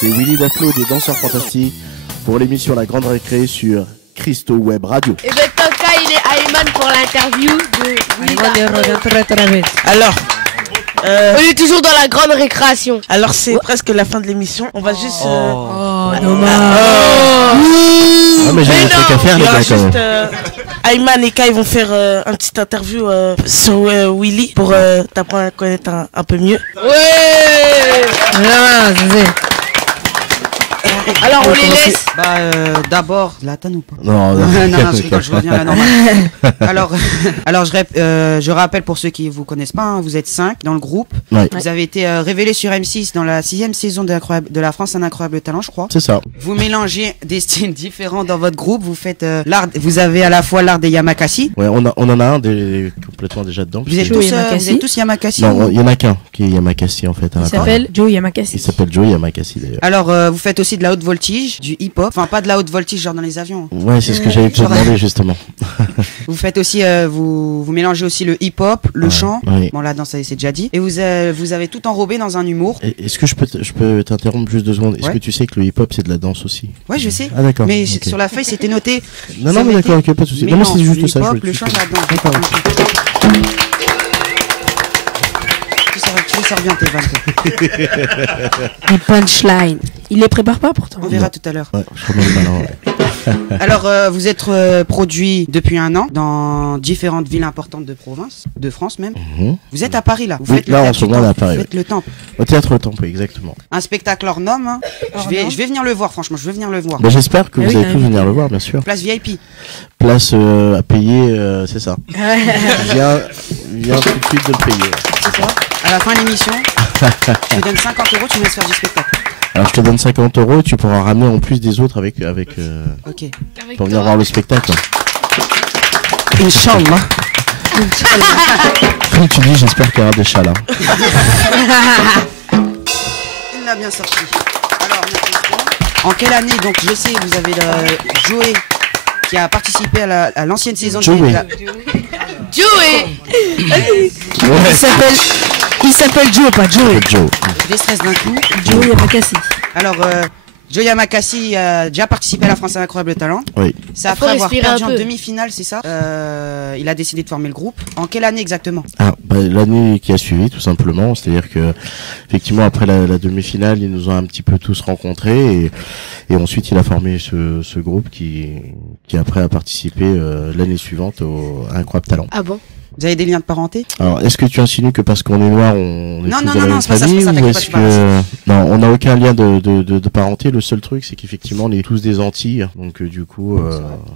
C'est Willy Daflo des Danseurs Fantastiques pour l'émission La Grande Récré sur Christo Web Radio. Et ben Tonka, il est Ayman pour l'interview de Willy Daflo. Alors, on est toujours dans la grande récréation. alors c'est presque la fin de l'émission. On va juste. Dommage. Ah mais j'ai des trucs à faire Il les y aura gars quand même. juste Ayman et Kai vont faire un petit interview sur Willy pour t'apprendre à connaître un peu mieux. Ouais. Alors on les laisse. D'abord, Zlatan ou pas? Non, non, je rigole, je reviens à la normale. Alors je rappelle pour ceux qui vous connaissent pas, hein, vous êtes 5 dans le groupe. Ouais. Vous avez été révélés sur M6 dans la 6e saison de La France un incroyable talent, je crois. C'est ça. Vous mélangez des styles différents dans votre groupe. Vous faites l'art. Vous avez à la fois l'art des Yamakasi. Ouais, on en a un complètement déjà dedans. Vous êtes tous Yamakasi. Non, il y en a qu'un qui est Yamakasi en fait. Il s'appelle Joe Yamakasi. Il s'appelle Joe Yamakasi d'ailleurs. Alors vous faites aussi de la haute voltige, du hip-hop. Enfin pas de la haute voltige genre dans les avions. Ouais, c'est ce que j'allais te demander justement. Vous faites aussi, vous mélangez aussi le hip-hop, le chant. Oui. Bon là, dans ça c'est déjà dit. Et vous avez tout enrobé dans un humour. Est-ce que je peux t'interrompre juste 2 secondes? Est-ce Ouais. que tu sais que le hip-hop c'est de la danse aussi? Ouais, je sais. Ah d'accord. Mais ok. sur la feuille c'était noté. Non, ça mais mettait d'accord, ok, pas de soucis. Non, mais c'est juste le ça. hip-hop, je le chant, la danse. D'accord. Tu les sors bien tes vannes. Les punchlines. Il les prépare pas pourtant. On verra tout à l'heure. Ouais, je remets le ballon, ouais. Alors, vous êtes produit depuis 1 an dans différentes villes importantes de province, de France même. Mhm. Vous êtes à Paris là. Vous Oui, faites le là, en théâtre ce du moment, on est à Temple. Paris, Vous faites le Temple. Au théâtre Temple, exactement. Un spectacle hors norme. Hein. Je vais venir le voir, franchement, je vais venir le voir. Bah, j'espère que Ah vous oui, allez t'as tous vu. venir le voir, bien sûr. Place VIP. Place à payer, c'est ça. Viens tout de suite de le payer. C'est ça. À la fin de l'émission, je te donne 50 €, tu me laisses faire du spectacle. Alors je te donne 50 € et tu pourras ramener en plus des autres avec Ok. pour venir voir le spectacle. Inch'Allah. Comme tu dis, j'espère qu'il y aura des chats là. Il l'a bien sorti. Alors, ma question. En quelle année, donc je sais, vous avez Joey qui a participé à l'ancienne saison Joey. de la... Joey. Ouais, Il s'appelle Joe, pas Joe. Joe. Je déstresse d'un coup. Joe Yamakasi. Alors, Joe Yamakasi a déjà participé à la France un incroyable talent. Oui. C'est Faut après avoir respirer perdu un en peu. demi-finale, c'est ça. Il a décidé de former le groupe. En quelle année exactement? Ah, bah, l'année qui a suivi, tout simplement. C'est-à-dire que, effectivement, après la demi-finale, ils nous ont un petit peu tous rencontrés et ensuite il a formé ce groupe qui après a participé l'année suivante à Incroyable Talent. Ah bon? Vous avez des liens de parenté? Alors, est-ce que tu insinues que parce qu'on est noir, on est Non, tous non, de la non, même non, c'est pas ça, famille, c'est pas ça, ou t'inquiète est-ce pas, je que non, on n'a aucun lien de parenté. Le seul truc, c'est qu'effectivement, on est tous des Antilles, donc du coup,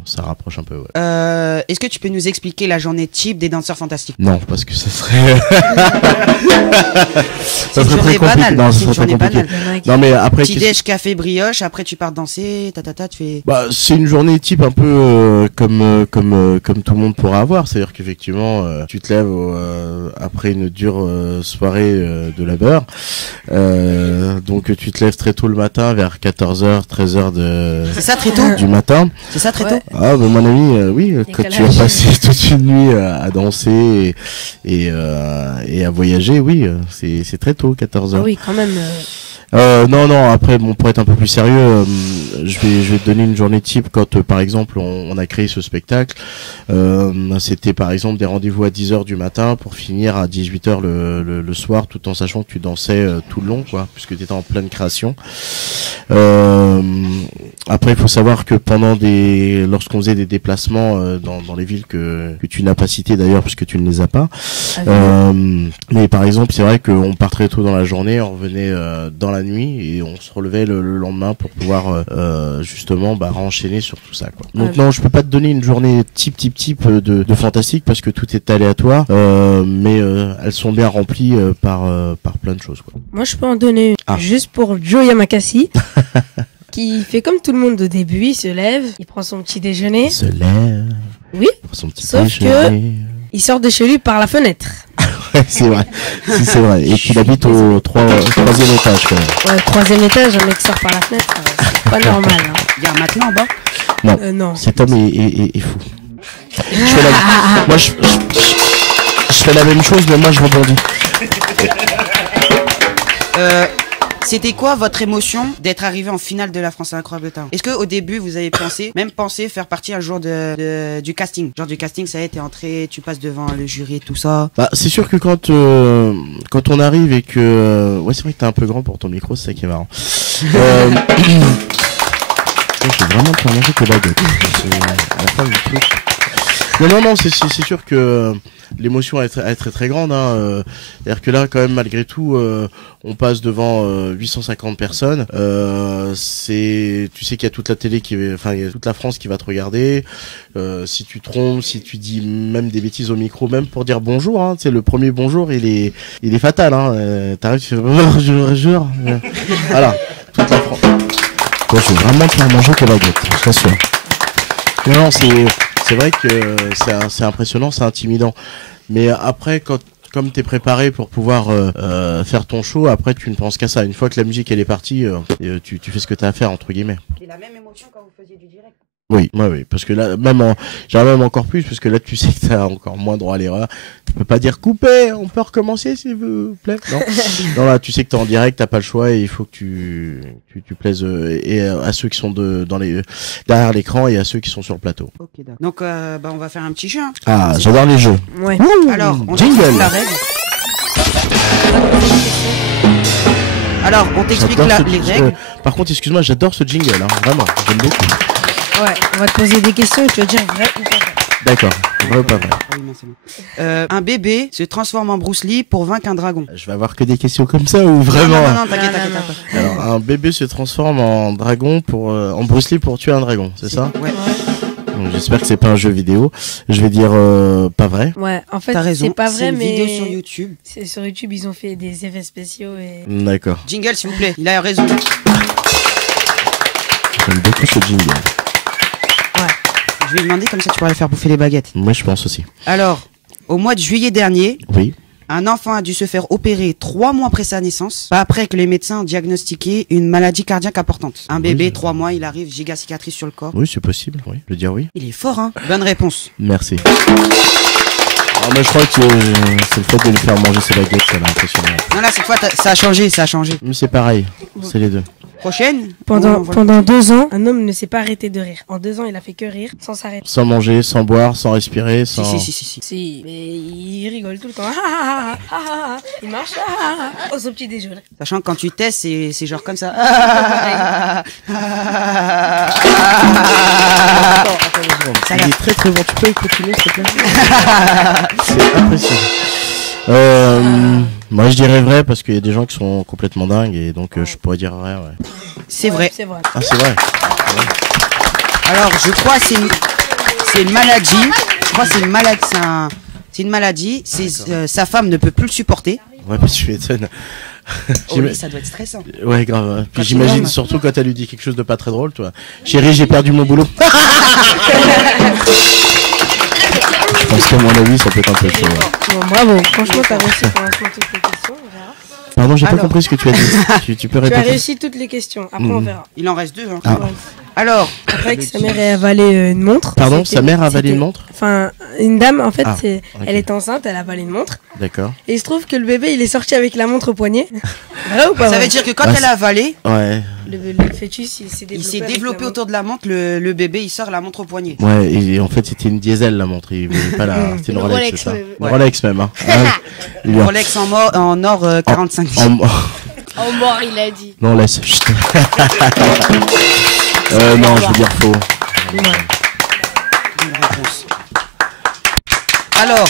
ça rapproche un peu. Ouais. Est-ce que tu peux nous expliquer la journée type des danseurs fantastiques? Non, parce que ça serait C'est une journée banale. Non, ça C'est une serait journée très compliqué. banale. Non, mais après, Petit déj, café, brioche, après tu pars danser, tu fais... bah, c'est une journée type un peu comme tout le monde pourra avoir. C'est-à-dire qu'effectivement, tu te lèves après une dure soirée de labeur. Donc tu te lèves très tôt le matin, vers 14h, 13h C'est ça très tôt? du matin. C'est ça très tôt? Ah, bah, mon ami, oui, quand tu as Décalage. passé toute une nuit à danser et à voyager, oui, c'est très tôt, 14h. Ah oui, quand même. Non, après, bon, pour être un peu plus sérieux, je vais te donner une journée type quand, par exemple, on a créé ce spectacle. C'était, par exemple, des rendez-vous à 10h du matin pour finir à 18h le soir, tout en sachant que tu dansais tout le long, quoi, puisque tu étais en pleine création. Après, il faut savoir que lorsqu'on faisait des déplacements dans les villes que tu n'as pas citées d'ailleurs, puisque tu ne les as pas. Mais par exemple, c'est vrai qu'on part très tôt dans la journée, on revenait dans la nuit et on se relevait le lendemain pour pouvoir justement renchaîner sur tout ça, quoi. Donc non, je peux pas te donner une journée type de fantastique parce que tout est aléatoire, mais elles sont bien remplies par plein de choses, quoi. Moi, je peux en donner une. Ah. Juste pour Joe Yamakasi. Qui fait comme tout le monde au début, il se lève, il prend son petit déjeuner. Il se lève, Oui, prend son petit sauf déjeuner. il sort de chez lui par la fenêtre. Ouais, c'est vrai. Si, c'est vrai. Et qu'il habite au troisième étage, quand même. Ouais, 3e étage, un mec sort par la fenêtre, c'est pas normal. Hein. Il y a un matelas en bas? Non. Cet homme est fou. Moi, je fais la même chose, mais moi, je rebondis. C'était quoi votre émotion d'être arrivé en finale de la France Incroyable Talent? Est-ce que au début vous avez pensé faire partie un jour du casting? Genre du casting, ça y est, t'es entré, tu passes devant le jury et tout ça. Bah, c'est sûr que quand on arrive et que ouais, c'est vrai que t'es un peu grand pour ton micro, c'est ça qui est marrant. J'ai vraiment pas mangé que baguette. À la fin du truc. Non, c'est sûr que l'émotion est très très grande. C'est-à-dire que là, quand même, malgré tout, on passe devant 850 personnes. Tu sais qu'il y a toute la télé il y a toute la France qui va te regarder. Si tu trompes, si tu dis même des bêtises au micro, même pour dire bonjour, le premier bonjour, il est fatal. T'arrives, tu fais bonjour. Voilà, toute la France. Moi, je vais vraiment te faire manger que baguette, je t'assure. Non, c'est vrai que c'est impressionnant, c'est intimidant. Mais après, comme t'es préparé pour pouvoir faire ton show, après tu ne penses qu'à ça. Une fois que la musique elle est partie, tu fais ce que t'as à faire entre guillemets. Et la même émotion quand vous faisiez du direct? Oui, parce que là, j'en même encore plus, parce que là, tu sais que t'as encore moins droit à l'erreur. Tu peux pas dire couper, on peut recommencer s'il vous plaît. Non, non là, tu sais que t'es en direct, t'as pas le choix et il faut que tu plaises à ceux qui sont derrière l'écran et à ceux qui sont sur le plateau. Ok, d'accord. Donc, on va faire un petit jeu. Ah, j'adore les jeux. Ouais. Alors, on jingle. la règle. Alors, on t'explique les règles. Par contre, excuse-moi, j'adore ce jingle, vraiment, j'aime beaucoup. Ouais, on va te poser des questions et tu vas dire vrai ou pas vrai. D'accord, vrai ou pas vrai. Un bébé se transforme en Bruce Lee pour vaincre un dragon. Je vais avoir que des questions comme ça ou vraiment? Non, t'inquiète. Alors, un bébé se transforme en dragon en Bruce Lee pour tuer un dragon, c'est ça? Ouais. Donc, j'espère que c'est pas un jeu vidéo. Je vais dire pas vrai. Ouais, en fait, T'as raison. c'est pas vrai, une mais vidéo sur YouTube. c'est sur YouTube, ils ont fait des effets spéciaux et. D'accord. Jingle, s'il vous plaît. Il a raison. J'aime beaucoup ce jingle. Je vais lui demander comme ça tu pourras lui faire bouffer les baguettes. Moi, je pense aussi. Alors, au mois de juillet dernier, Oui. un enfant a dû se faire opérer 3 mois après sa naissance, pas après que les médecins ont diagnostiqué une maladie cardiaque importante. Un bébé, 3 mois, il arrive, giga cicatrice sur le corps. Oui, c'est possible. Oui, je veux dire oui. Il est fort, hein. Bonne réponse. Merci. Alors, moi, je crois que c'est le fait de lui faire manger ses baguettes, ça l'a impressionné. Non, là, cette fois, ça a changé. Mais c'est pareil. C'est les deux. Prochaine. Pendant 2 ans, un homme ne s'est pas arrêté de rire. En 2 ans, il a fait que rire sans s'arrêter. Sans manger, sans boire, sans respirer, sans... Si. Si, mais il rigole tout le temps. Il marche. Oh, ce petit déjeuner. Sachant que quand tu testes, c'est genre comme ça. Il est très très bon. Tu peux continuer, s'il te plaît? C'est impressionnant. Moi je dirais vrai parce qu'il y a des gens qui sont complètement dingues et donc je pourrais dire vrai, ouais. C'est vrai. C'est vrai. Ah, c'est vrai. Alors, je crois que c'est une maladie. Je crois que c'est une maladie. C'est une maladie. Sa femme ne peut plus le supporter. Ouais, parce que je m'étonne. Oh oui, ça doit être stressant. Ouais, grave. Puis Quand j'imagine tu dormes. surtout quand elle lui dit quelque chose de pas très drôle, toi. Chérie, j'ai perdu mon boulot. Je pense qu'à mon avis, ça peut être un peu chaud. Ouais. Bon, bravo. Franchement, t'as réussi pour l'instant toutes les questions. On verra. Pardon, j'ai pas Alors. compris ce que tu as dit. Tu peux Tu as répéter? réussi toutes les questions. Après, on verra. Il en reste 2. Hein. Ah. Ouais. Alors, Après que sa mère ait avalé une montre. Pardon, C'était- sa mère a avalé c'était- une montre? Enfin, une dame, en fait, Ah, elle ok. est enceinte, elle a avalé une montre. D'accord. Et il se trouve que le bébé, il est sorti avec la montre au poignet. Vrai ou pas ça vrai veut dire que quand Ouais, elle a avalé, Ouais. Le fœtus, il s'est développé. il s'est avec développé la autour de la montre. Le bébé, il sort la montre au poignet. Ouais, et en fait, c'était une diesel, la montre. Il voulait pas la... C'était une Une Rolex, Rolex, c'est ça? ouais. Une Rolex, même, hein. Il a- Rolex en or 45. En mort, il a dit. Non, laisse. Chut. Non, je veux dire faux. Ouais. Bonne réponse. Alors,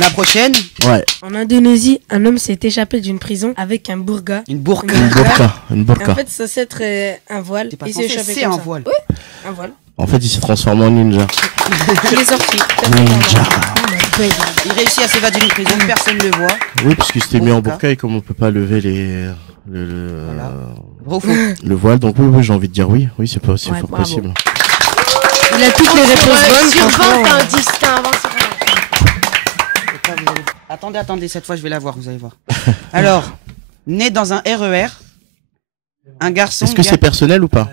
la prochaine, Ouais, En Indonésie, un homme s'est échappé d'une prison avec un burqa. une bourque. une burqa. Une Et en burqa. fait, ça c'est être un voile. C'est pas Il s'est censé, échappé c'est comme un ça. voile. Ouais, un voile. En fait, il s'est transformé en ninja. Il est sorti. Ninja. Il réussit à s'évader d'une prison, personne ne le voit. Oui, parce qu'il s'était mis en Burqa. burqa et comme on peut pas lever Voilà. Vrai ou faux? le voile, donc oui, j'ai envie de dire oui. Oui, c'est pas, c'est Ouais, fort bravo. possible. Il a toutes les réponses bonnes. Sur 20, franchement. t'as un 10, t'as un 20 sur 20. Attendez, cette fois je vais la voir, vous allez voir. Alors, né dans un RER, un garçon. Est-ce que c'est personnel ou pas?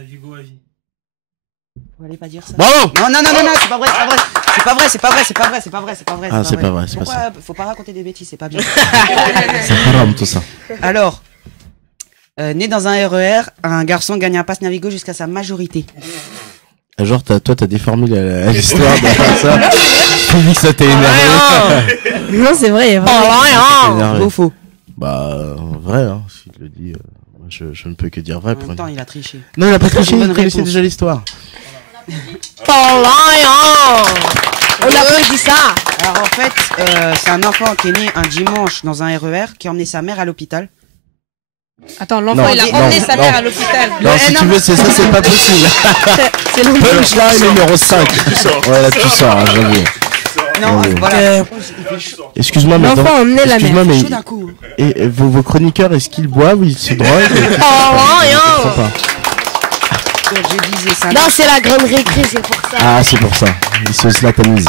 Vous allez pas dire ça? Bravo! Non, c'est pas vrai, c'est pas vrai. C'est pas vrai, c'est pas vrai, c'est pas vrai, c'est pas vrai, c'est pas vrai. Ah, c'est pas vrai, c'est pas Pourquoi faut pas raconter des bêtises, c'est pas bien. C'est haram tout ça. Alors, Né dans un RER, un garçon gagne un pass Navigo jusqu'à sa majorité. Genre, toi, t'as déformé l'histoire derrière ça. J'ai vu que ça t'est énervé. Non, c'est vrai. Énervé. Beau faux. Bah, vrai, hein, s'il le dit. Je ne peux que dire vrai. En même temps, il a triché. Non, il a pas triché, Bonne il connaissait réponse. déjà l'histoire. On applaudit ça. Alors en fait, c'est un enfant qui est né un dimanche dans un RER qui a emmené sa mère à l'hôpital. Attends, l'enfant, Non, il a non, emmené sa mère non. à l'hôpital. Non, si tu veux, c'est ça, c'est pas possible. C'est le Punchline numéro 5. Ouais, là, tu sors, hein, j'avoue. Non, Oui. voilà. Excuse-moi, mais L'enfant a emmené la excuse-moi, mère. mais Chaud d'un coup. et vos chroniqueurs, est-ce qu'ils boivent ou ils se droguent? Je comprends pas. Donc, je disais ça. Non, c'est la grande récré, c'est pour ça. Ah, c'est pour ça. Ils se slatanisent.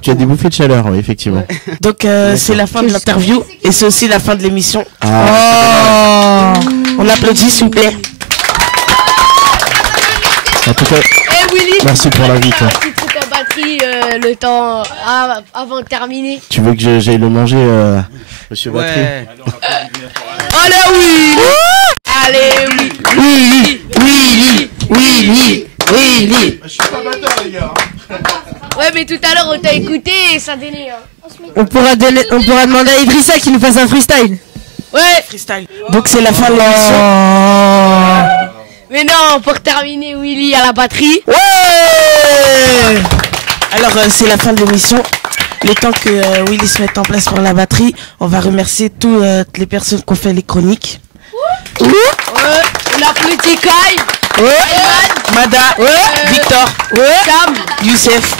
Tu as des bouffées de chaleur, oui, effectivement. Donc c'est la fin de l'interview et c'est aussi la fin de l'émission. Ah, On applaudit s'il vous plaît. en tout cas, Eh Willy, merci pour l'invite. un petit truc à batterie, le temps avant de terminer. Tu veux que j'aille le manger, monsieur Batterie? Ouais. Allez oui. Allez, oui. Oui, oui, oui, oui, oui. Ouais, mais tout à l'heure, on t'a écouté et ça délai. Hein. On pourra demander à Idrissa qu'il nous fasse un freestyle. Ouais, Freestyle. Donc c'est la fin de l'émission. mais non, pour terminer, Willy à la batterie. Ouais. Alors c'est la fin de l'émission. Le temps que Willy se mette en place pour la batterie, on va remercier toutes les personnes qui ont fait les chroniques. Ouais, on applaudit Kai, Mada, Victor, Cam, Youssef,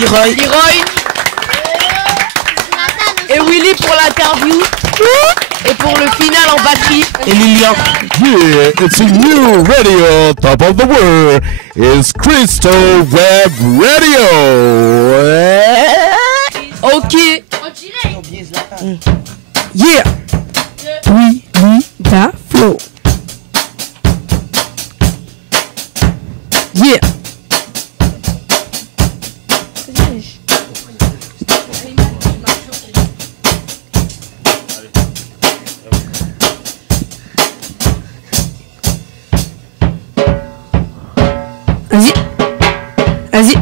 Leroy, et Willy pour l'interview. Et pour le final en batterie. et Lilian. Yeah, it's a new radio, top of the world. It's Crystal Web Radio. Ok. Yeah. Oui, da, flow. Yeah. Vas-y. Vas-y.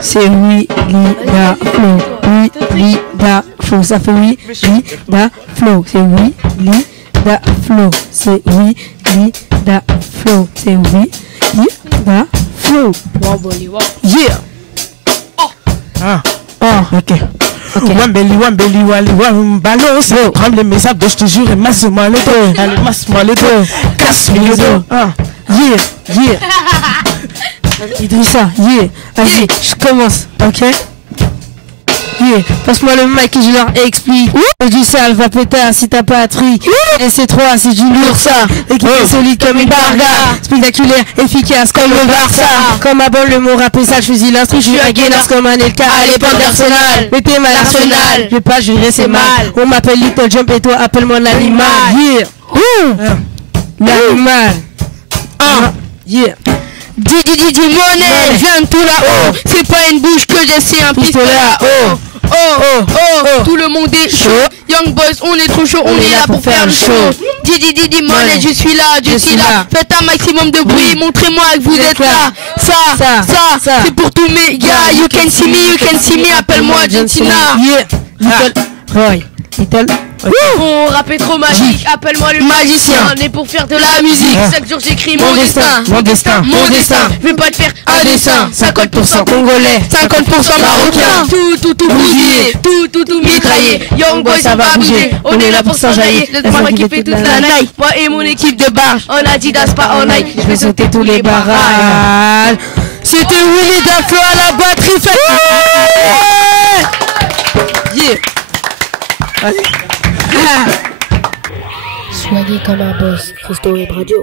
C'est oui, li, da, flow. Oui, li, da, flow. Ça fait oui, li, da, flow. C'est oui, li, da, flow. C'est oui, li, da, flow. C'est oui, li, da, flow. Yeah. Ah. Oh, ok. Wambeli, wambeli, wali, wambalos. Tremble mes sables, je te jure, et masse-moi le dos. Allez, masse-moi le dos. Casse-moi le dos. Ah. Yeah, yeah. Idrissa, yeah. Vas-y, je commence, ok? Yeah. Passe-moi le mic et je leur explique. Du sale va péter si t'as pas tri. Et c'est 3 c'est du lourd ça. L'équipe est solide comme une barga. Spectaculaire, efficace comme le Barça. Comme à bol le mot rap et ça, je fusil l'instru. Je suis à Guénas comme un Elka à l'époque d'Arsenal. Mais t'es mal Arsenal. Je vais pas jurer, c'est mal. On m'appelle Little Jump et toi appelle-moi l'animal. Yeah. L'animal. Yeah. Didi monnaie, viens de tout là-haut. C'est pas une bouche que j'ai, c'est un pistolet à eau. Oh, tout le monde est chaud. Young Boys, on est trop chaud, on est là pour faire le show. Didi monnaie, je suis là. Faites un maximum de bruit, montrez-moi que vous êtes là. Ça, c'est pour tous mes gars. You can see me, appelle-moi Argentina. Yeah. Little Roy. Little. Mon rap est trop magique, appelle-moi le magicien. Né pour faire de la musique, chaque jour j'écris mon destin. Mon destin, je vais pas te faire un dessin. 50% congolais, 50% marocain. Tout bousillé, tout mitraillé. Young Boy ça va bouger, on est là pour s'enjailler. Laisse-moi kiffer toute la night. Moi et mon équipe de barge, on a dit d'as pas en Nike. Je vais sauter tous les barrages. C'était Willy Daflo à la batterie. Yeah. Soyez comme un boss, Crystal Web Radio.